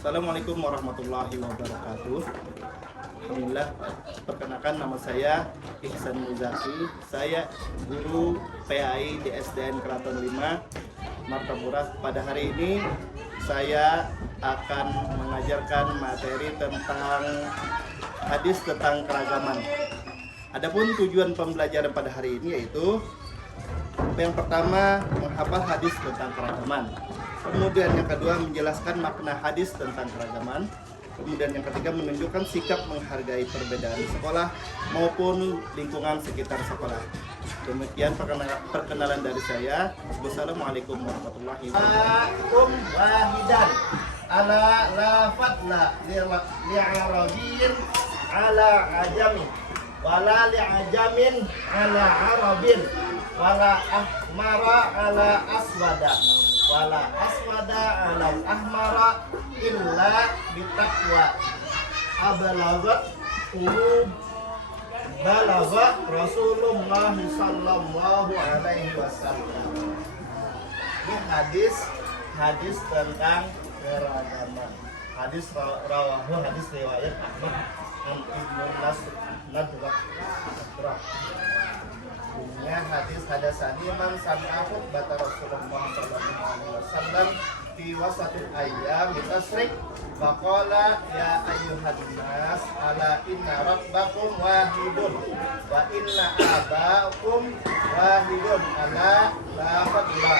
Assalamualaikum warahmatullahi wabarakatuh. Alhamdulillah, perkenalkan nama saya Ihsan Muzaki. Saya guru PAI di SDN Keraton 5 Martapura. Pada hari ini saya akan mengajarkan materi tentang hadis tentang keragaman. Adapun tujuan pembelajaran pada hari ini yaitu yang pertama menghafal hadis tentang keragaman. Kemudian yang kedua menjelaskan makna hadis tentang keragaman. Kemudian yang ketiga menunjukkan sikap menghargai perbedaan sekolah maupun lingkungan sekitar sekolah. Demikian perkenalan dari saya. Wassalamualaikum warahmatullahi wabarakatuh. Wahidan ala lafadla li'arabin ala ajamin wala li'ajamin ala arabin wala ahmara ala aswada wala aswada ala ahmara illa bitaqwa abalagat balagha Rasulullah sallallahu alaihi wasallam. Ini hadis tentang keragaman. Hadis rawahu hadis riwayat Ahmad an Ibnu Nadwah. Punya hadis hadasani man sami'ahu bata Rasulullah sallallahu alaihi wasallam fi wasatil ayyam bitasrik faqala ya ayyuhan nas ala inna rabbakum wahidun wa inna abakum wahidun ala la fadla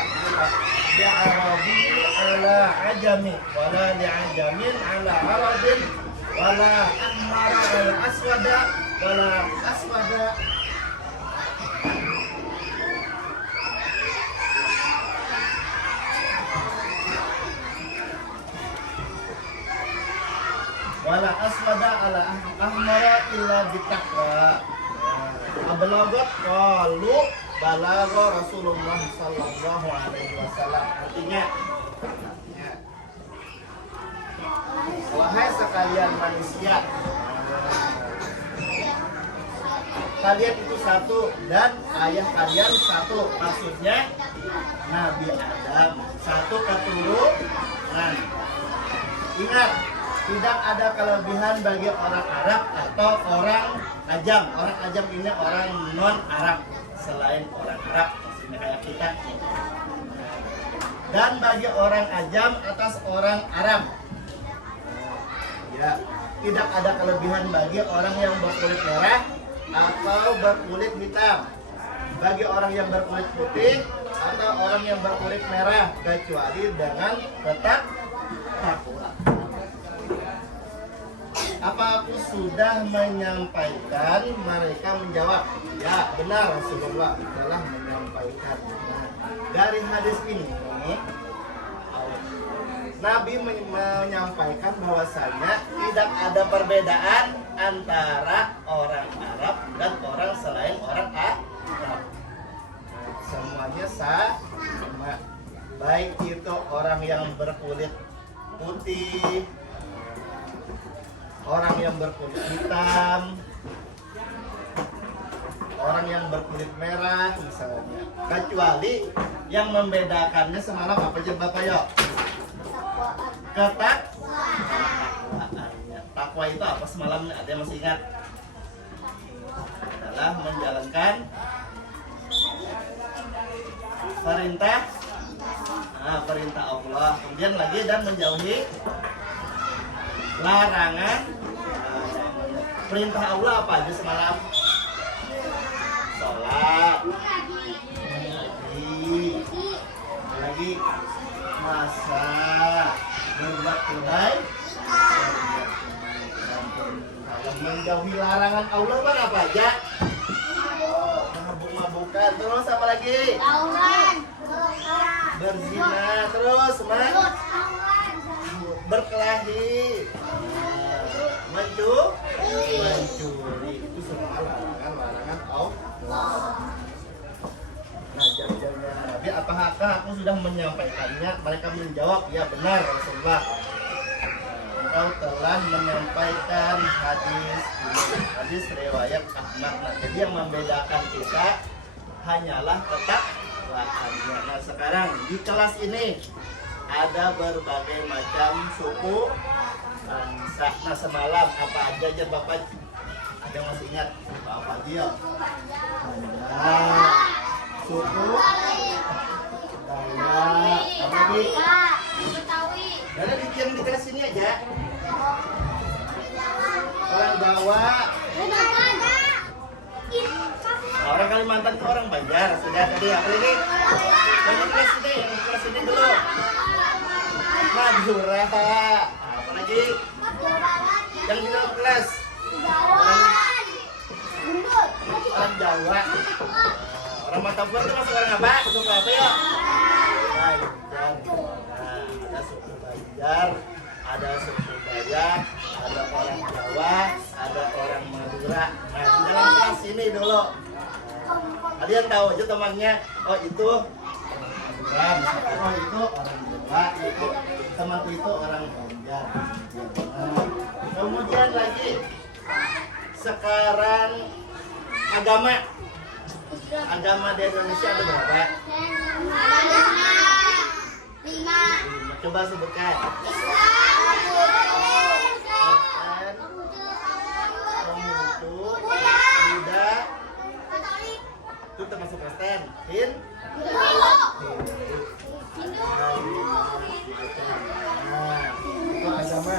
li'arabi ala ajami wala li'ajamin ala arabin wala ahmar ala aswada wala aswada wala aswada ala ahmara illa bitaqwa. Abalagot qalu balagha Rasulullah sallallahu alaihi wasallam. Artinya, wahai sekalian manusia, kalian itu satu dan ayah kalian satu. Maksudnya Nabi Adam satu keturunan. Ingat, tidak ada kelebihan bagi orang Arab atau orang Ajam. Orang Ajam ini orang non Arab selain orang Arab, maksudnya kayak kita. Dan bagi orang Ajam atas orang Arab, ya, tidak ada kelebihan bagi orang yang berkulit merah atau berkulit hitam, bagi orang yang berkulit putih atau orang yang berkulit merah, kecuali dengan tetap takwa. Apa aku sudah menyampaikan? Mereka menjawab, ya benar, Rasulullah telah menyampaikan. Nah, dari hadis ini Nabi menyampaikan bahwasanya tidak ada perbedaan antara orang Arab dan orang selain orang Arab. Semuanya sama, baik itu orang yang berkulit putih, orang yang berkulit hitam, orang yang berkulit merah misalnya. Kecuali yang membedakannya semalam apa aja Bapak yuk? Takwa itu apa semalam? Ada yang masih ingat? Adalah menjalankan perintah Allah. Kemudian lagi dan menjauhi larangan. Perintah Allah apa aja semalam? Sholat, lagi masak, berbuat baik, menjauhi larangan Allah kan apa aja? Mabuk-mabukan, terus apa lagi? Berzina, terus berkelahi, mencuri, itu semua larangan Allah. Nah, jawabannya Nabi, apakah aku sudah menyampaikannya? Mereka menjawab, ya benar Rasulullah. Engkau telah menyampaikan hadis riwayat Ahmad. Nah, jadi yang membedakan kita hanyalah ketakwaannya. Nah, sekarang di kelas ini ada berbagai macam suku bangsa. Nah semalam apa aja Bapak ada masih ingat apa dia? Nah, suku Dayak apa lagi? Ada yang di kelas sini aja. Orang Jawa. Orang Kalimantan itu orang Banjar. Sudah tadi apa ini? Yang di kelas ini dulu. Madura. Apa lagi? Yang di dalam kelas. Orang Jawa. Orang Matapuan itu masuk orang apa? Suku apa ya? Banjar. Nah, ada suku Banjar, ada suku Dayak, ada orang Jawa, ada orang Madura. Nah, di dalam kelas ini dulu. Kalian tahu aja temannya, oh itu orang Madura, oh itu orang Jawa, itu temanku itu orang Banjar. Nah, kemudian lagi sekarang agama di Indonesia ada berapa? 5. Coba sebutkan. Buddha, itu termasuk Kristen. Hindu. Nah, itu agama.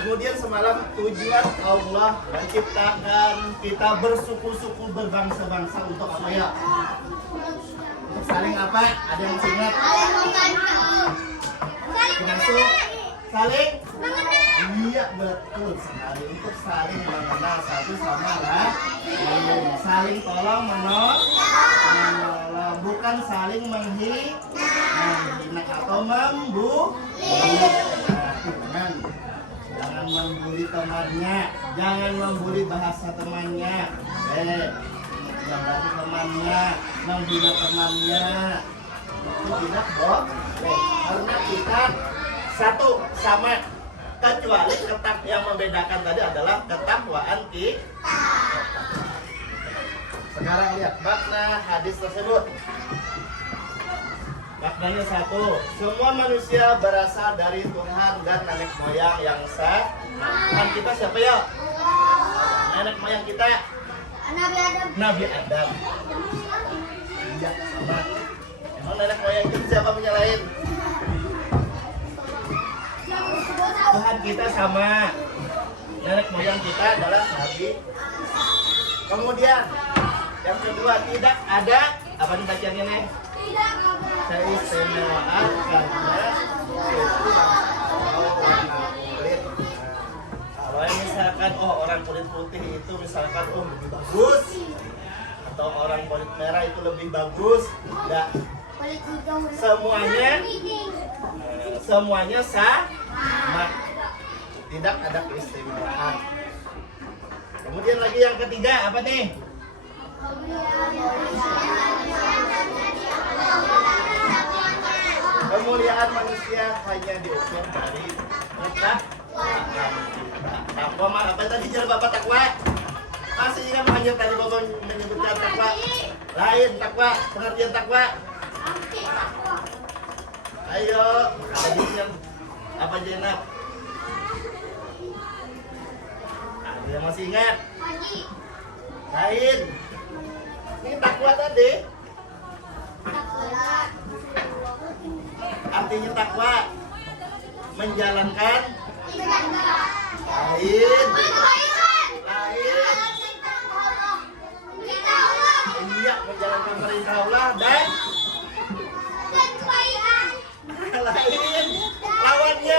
Kemudian semalam tujuan Allah menciptakan kita bersuku-suku berbangsa-bangsa untuk apa ya? Untuk saling apa? Ada yang masih ingat? Masuk saling? Iya betul sekali, untuk saling mengenal satu sama lain, saling tolong menolong, bukan saling menghina atau membuli. Jangan membuli temannya, jangan membuli bahasa temannya, jangan temannya, menghina temannya. Itu tidak boleh, karena kita satu sama. Kecuali yang membedakan tadi adalah ketakwaan kita. Sekarang lihat makna hadis tersebut. Maknanya satu, semua manusia berasal dari Tuhan dan nenek moyang yang sah. Tuhan kita siapa ya? Nenek moyang kita Nabi Adam. Iya sama. Emang nenek moyang kita siapa menyalahin? Tuhan kita sama. Nenek moyang kita adalah Nabi. Kemudian yang kedua, tidak ada apa nih bacaannya nih? Keistimewaan karena itu warna kulit. Kalau yang misalkan orang kulit putih itu misalkan lebih bagus, atau orang kulit merah itu lebih bagus, enggak. Semuanya sama, tidak ada keistimewaan. Kemudian lagi yang ketiga apa nih? Kemuliaan manusia hanya diukur dari takwa. Apa tadi jalan Bapak takwa? Masih ingat hanya tadi Bapak menyebutkan takwa? Lain takwa, pengertian takwa. Ayo, ada yang apa Jenab? Ada yang masih ingat? Lain. Ini takwa tadi. Artinya takwa menjalankan lain. Iya, menjalankan perintah Allah dan lain. Lawannya.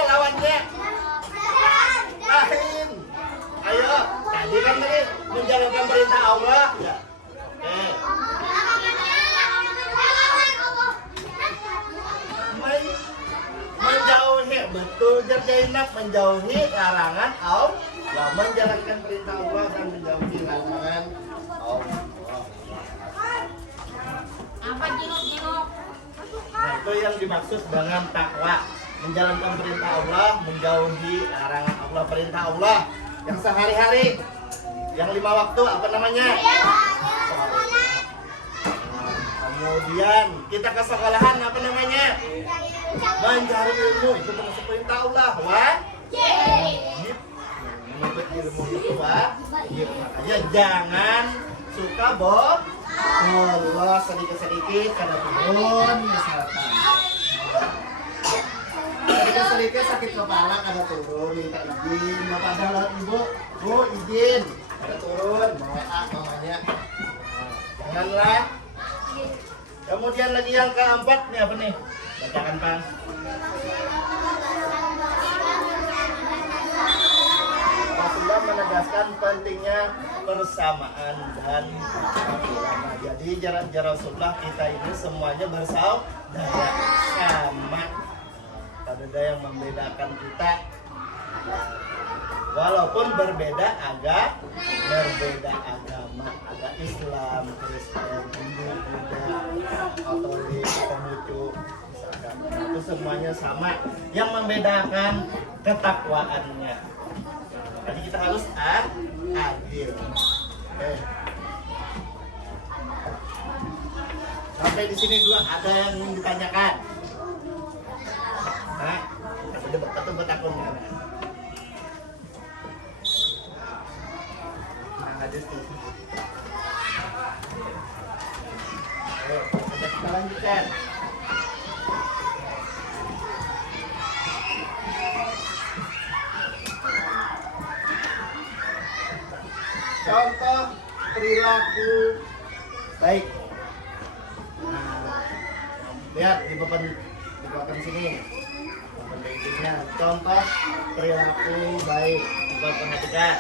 Lain. Ayo, tadi kan menjalankan perintah Allah. Ya. Menjauhi, betul Zainab, menjauhi larangan Allah, menjalankan perintah Allah dan menjauhi larangan Allah. Apa jenguk? Nah, itu yang dimaksud dengan takwa. Menjalankan perintah Allah, menjauhi larangan Allah. Perintah Allah yang sehari-hari, yang 5 waktu, apa namanya? Kemudian kita ke sekolahan, apa namanya? Mencari ilmu, itu termasuk perintah Allah. Wajib menuntut ilmu itu wajib. Makanya jangan suka bohong. Allah sedikit-sedikit kada turun misalkan. Sedikit-sedikit sakit kepala kada turun, minta izin. Bapak dalam ibu, bu izin, kada turun, WA namanya. Janganlah. Kemudian lagi yang keempat nih apa nih? Bacakan Bang. Rasulullah menegaskan pentingnya persamaan dan ulama. Jadi jarak Rasulullah kita ini semuanya bersaudara, sama. Tidak ada yang membedakan kita. Walaupun berbeda agama, ada Islam, Kristen, Hindu, Buddha, Katolik, Konghucu, misalkan, itu semuanya sama. Yang membedakan ketakwaannya. Jadi kita harus adil. Oke. Sampai di sini dulu ada yang ingin ditanyakan. Nah, ada betul takut nggak? Hadis tuh. Ayo, kita lanjutkan. Contoh perilaku baik. Nah, lihat di papan sini. Papan baiknya. Contoh perilaku baik. Coba perhatikan.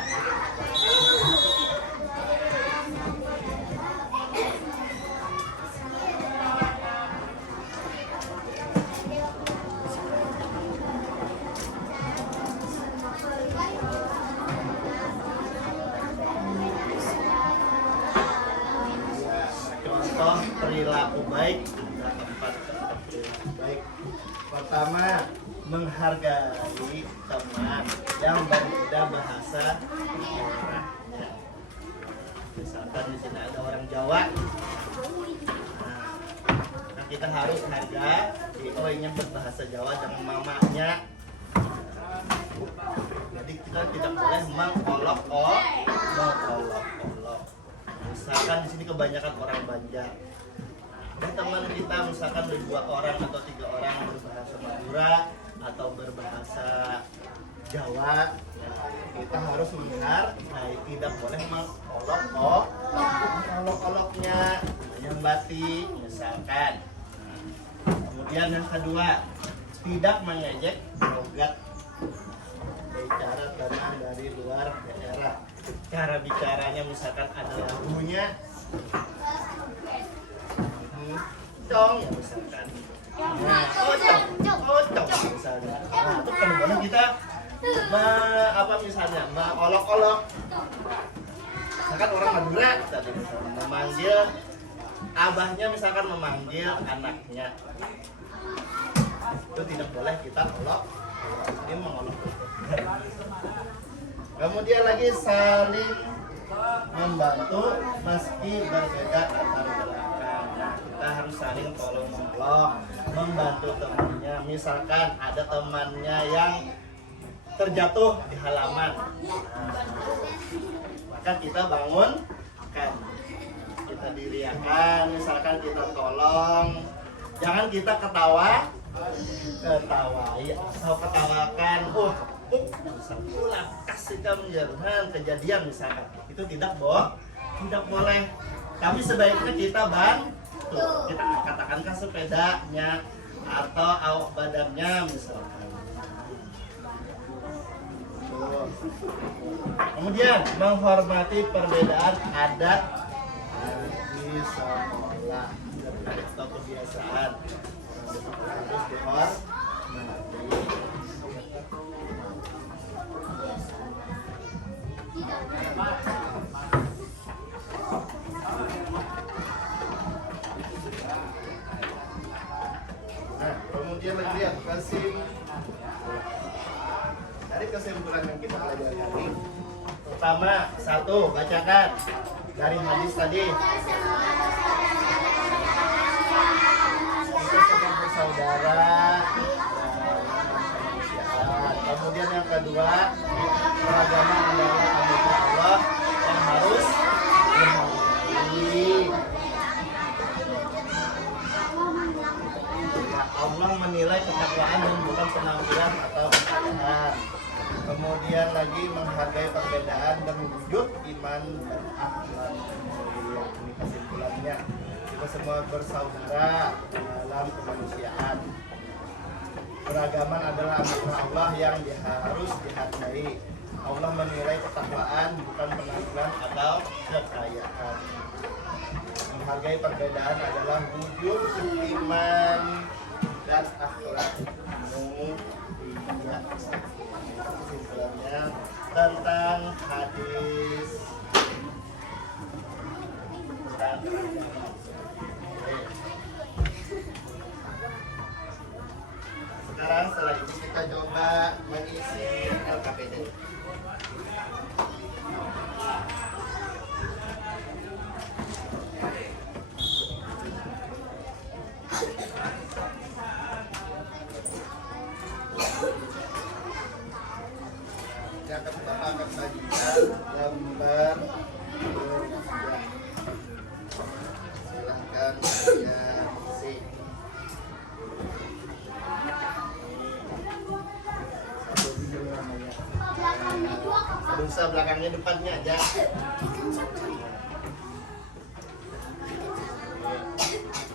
Perilaku baik, ada 4 perilaku baik. Pertama, menghargai teman yang berbeda bahasa daerahnya. Misalkan di sini ada orang Jawa, nah kita harus hargai yang berbahasa Jawa dengan mamanya. Jadi kita tidak boleh mengolok-olok. Misalkan di sini kebanyakan orang Banjar. Dan teman kita misalkan 2 orang atau 3 orang berbahasa Madura atau berbahasa Jawa, ya, kita harus menghargai, tidak boleh mengolok-oloknya, menyembati misalkan. Kemudian yang kedua, tidak mengejek logat bicara teman dari luar daerah. Cara bicaranya misalkan ada lagunya, dong ya misalkan, ocong misalnya. Nah itu kadang-kadang kita misalnya mengolok-olok. Misalkan orang Madura tadi misalnya memanggil abahnya, misalkan memanggil anaknya, itu tidak boleh kita olok. Ini mengolok. Kemudian lagi saling membantu meski berbeda antar belakang. Kita harus saling tolong menolong, membantu temannya. Misalkan ada temannya yang terjatuh di halaman, maka kita bangunkan, kita diriakan, misalkan kita tolong. Jangan kita ketawain atau ketawakan. Misalkan kasih kamu kejadian misalkan, itu tidak boleh. Tapi sebaiknya kita bantu, kita katakan sepedanya atau awak badannya misalkan. Kemudian menghormati perbedaan adat di sekolah, adat atau kebiasaan harus dihormati. kesimpulan yang kita pelajari. Pertama, satu, bacakan dari hadis tadi. Kita sedang bersaudara. Kemudian yang kedua, keragaman adalah anugerah Allah yang harus dihargai. Allah menilai ketakwaan dan bukan penampilan atau pakaian. Kemudian lagi menghargai perbedaan dan mewujud iman dan akhlak. Ini kesimpulannya, kita semua bersaudara dalam kemanusiaan. Keragaman adalah anugerah Allah yang harus dihargai. Allah menilai ketakwaan bukan penampilan atau kekayaan. Menghargai perbedaan adalah wujud iman dan akhlak. Kesimpulannya tentang hadis tentang sekarang setelah itu kita coba mengisi LKPD. Yang pertama akan bagikan gambar silahkan saya isi. Dosa belakangnya depannya aja.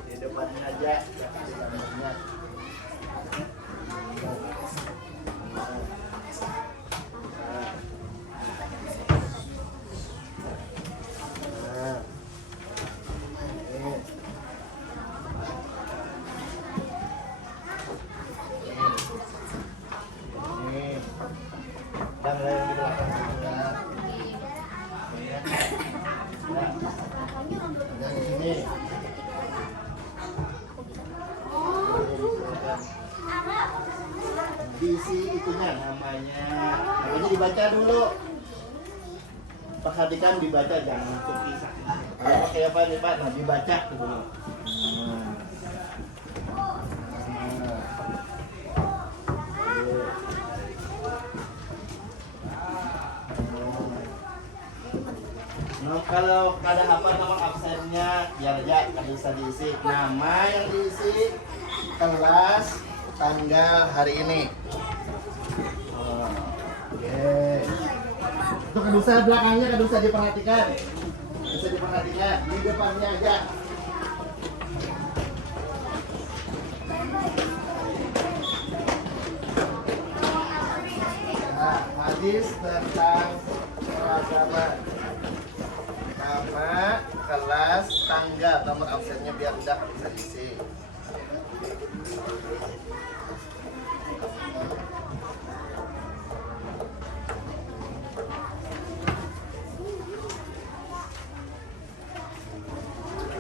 Di depannya aja, jangan di belakangnya. Dan yang di belakang juga. Dan ini. Diisi itunya namanya. Namanya dibaca dulu. Perhatikan dibaca, jangan langsung pisah. Kalau pakai apa nih Pak? Nah dibaca dulu. Nah, kalau ada apa nomor absennya biar aja nggak bisa diisi. Nama yang diisi, kelas, tanggal hari ini. Oke. Untuk kedusa belakangnya kedusa diperhatikan. Bisa diperhatikan di depannya aja. Nah, hadis tentang keragaman. Nama, kelas, tanggal, nomor absennya biar udah bisa diisi.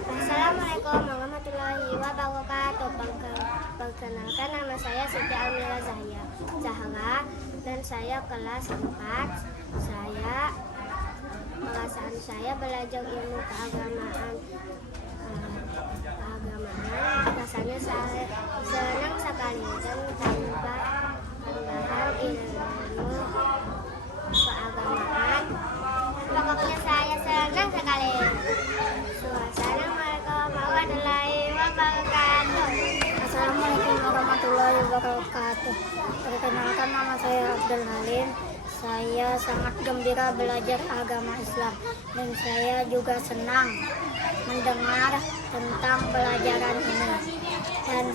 Assalamualaikum warahmatullahi wabarakatuh. Perkenalkan, nama saya Siti Almira Zahra dan saya kelas 4. Perasaan saya belajar ilmu keagamaan. Rasanya saya senang sekali dan tambahan ilmu keagamaan. Pokoknya saya senang sekali. Assalamualaikum warahmatullahi wabarakatuh. Perkenalkan, nama saya Abdul Halim. Saya sangat gembira belajar agama Islam dan saya juga senang mendengar tentang pelajaran ini. Dan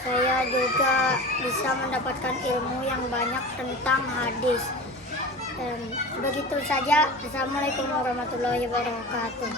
saya juga bisa mendapatkan ilmu yang banyak tentang hadis. Dan begitu saja. Assalamualaikum warahmatullahi wabarakatuh.